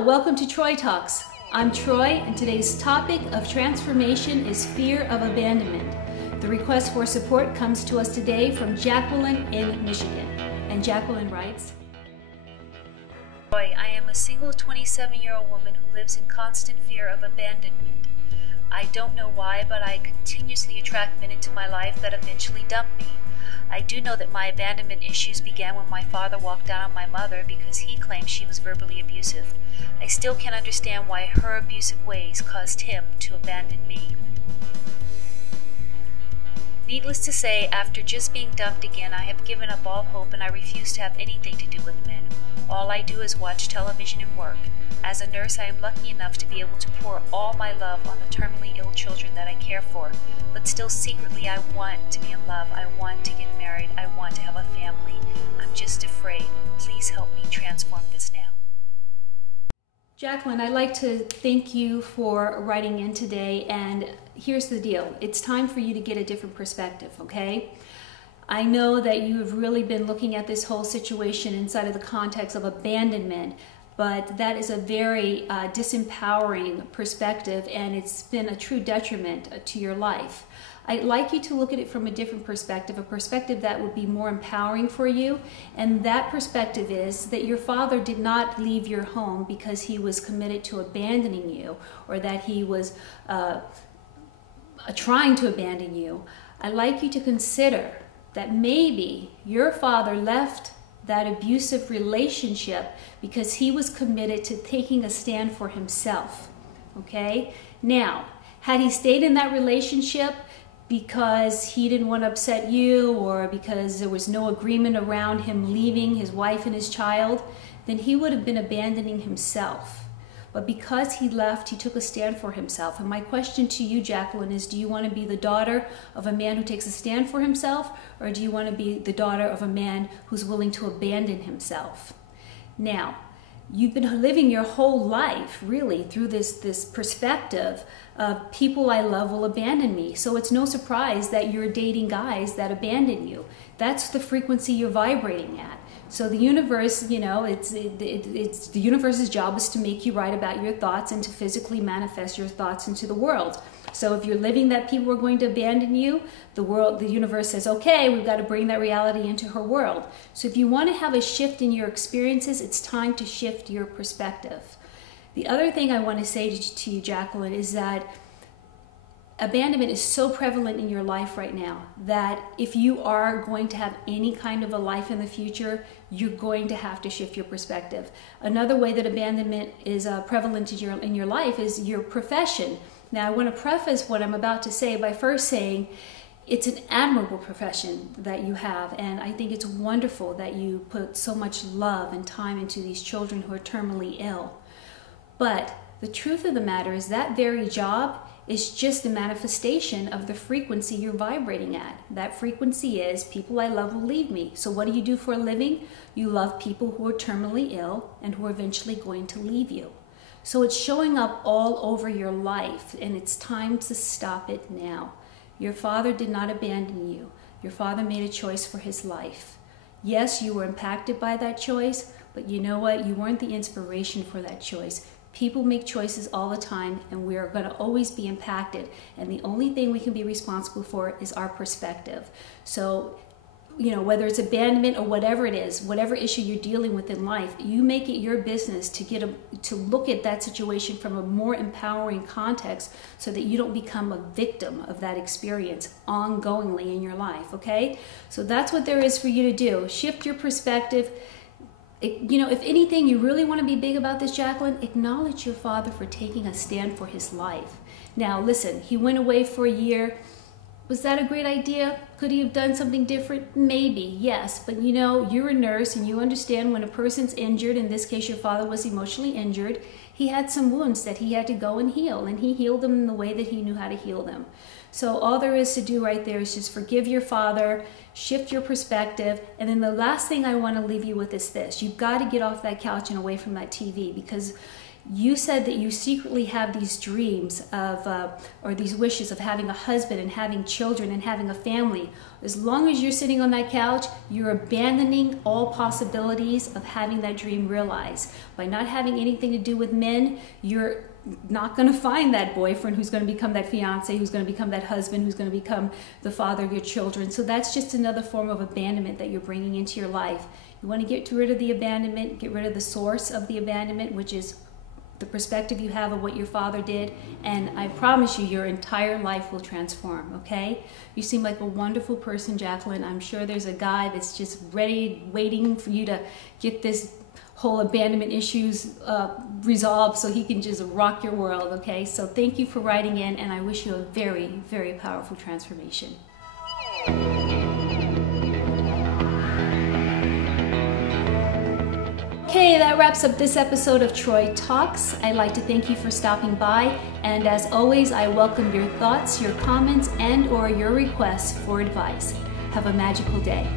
Hello, welcome to Troy Talks. I'm Troy, and today's topic of transformation is fear of abandonment. The request for support comes to us today from Jacqueline in Michigan. And Jacqueline writes, Troy, I am a single 27-year-old woman who lives in constant fear of abandonment. I don't know why, but I continuously attract men into my life that eventually dump me. I do know that my abandonment issues began when my father walked out on my mother because he claimed she was verbally abusive. I still can't understand why her abusive ways caused him to abandon me. Needless to say, after just being dumped again, I have given up all hope and I refuse to have anything to do with men. All I do is watch television and work. As a nurse, I am lucky enough to be able to pour all my love on the terminally ill children that I care for. But still secretly, I want to be in love. I want to get married. I want to have a family. I'm just afraid. Please help me transform this now. Jacqueline, I'd like to thank you for writing in today, and here's the deal. It's time for you to get a different perspective, okay? I know that you have really been looking at this whole situation inside of the context of abandonment, but that is a very disempowering perspective, and it's been a true detriment to your life. I'd like you to look at it from a different perspective, a perspective that would be more empowering for you, and that perspective is that your father did not leave your home because he was committed to abandoning you, or that he was trying to abandon you. I'd like you to consider that maybe your father left that abusive relationship because he was committed to taking a stand for himself, okay? Now, had he stayed in that relationship because he didn't want to upset you or because there was no agreement around him leaving his wife and his child, then he would have been abandoning himself. But because he left, he took a stand for himself. And my question to you, Jacqueline, is do you want to be the daughter of a man who takes a stand for himself, or do you want to be the daughter of a man who's willing to abandon himself? Now, you've been living your whole life, really, through this perspective of people I love will abandon me. So it's no surprise that you're dating guys that abandon you. That's the frequency you're vibrating at. So the universe, you know, it's the universe's job is to make you write about your thoughts and to physically manifest your thoughts into the world. So if you're living that people are going to abandon you, the universe says, okay, we've got to bring that reality into her world. So if you want to have a shift in your experiences, it's time to shift your perspective. The other thing I want to say to you, Jacqueline, is that abandonment is so prevalent in your life right now that if you are going to have any kind of a life in the future, you're going to have to shift your perspective. Another way that abandonment is prevalent in your life is your profession. Now, I want to preface what I'm about to say by first saying it's an admirable profession that you have, and I think it's wonderful that you put so much love and time into these children who are terminally ill. But the truth of the matter is that very job is just a manifestation of the frequency you're vibrating at. That frequency is people I love will leave me. So what do you do for a living? You love people who are terminally ill and who are eventually going to leave you. So it's showing up all over your life, and it's time to stop it now. Your father did not abandon you. Your father made a choice for his life. Yes, you were impacted by that choice, but you know what? You weren't the inspiration for that choice. People make choices all the time, and we are going to always be impacted. And the only thing we can be responsible for is our perspective. So, you know, whether it's abandonment or whatever it is, whatever issue you're dealing with in life, you make it your business to look at that situation from a more empowering context so that you don't become a victim of that experience ongoingly in your life, okay? So that's what there is for you to do. Shift your perspective. You know, if anything, you really want to be big about this, Jacqueline, acknowledge your father for taking a stand for his life. Now, listen, he went away for a year. Was that a great idea? Could he have done something different? Maybe, yes. But you know, you're a nurse and you understand when a person's injured, in this case your father was emotionally injured, he had some wounds that he had to go and heal, and he healed them in the way that he knew how to heal them. So all there is to do right there is just forgive your father, shift your perspective, and then the last thing I want to leave you with is this. You've got to get off that couch and away from that TV, because you said that you secretly have these dreams of, or these wishes of having a husband and having children and having a family. As long as you're sitting on that couch, you're abandoning all possibilities of having that dream realized. By not having anything to do with men, you're not going to find that boyfriend who's going to become that fiance, who's going to become that husband, who's going to become the father of your children. So that's just another form of abandonment that you're bringing into your life. You want to get rid of the abandonment, get rid of the source of the abandonment, which is the perspective you have of what your father did, and I promise you your entire life will transform, okay? You seem like a wonderful person, Jacqueline. I'm sure there's a guy that's just ready, waiting for you to get this whole abandonment issues resolved so he can just rock your world, okay? So thank you for writing in, and I wish you a very, very powerful transformation. Okay, that wraps up this episode of Troy Talks. I'd like to thank you for stopping by, and as always, I welcome your thoughts, your comments, and/or your requests for advice. Have a magical day.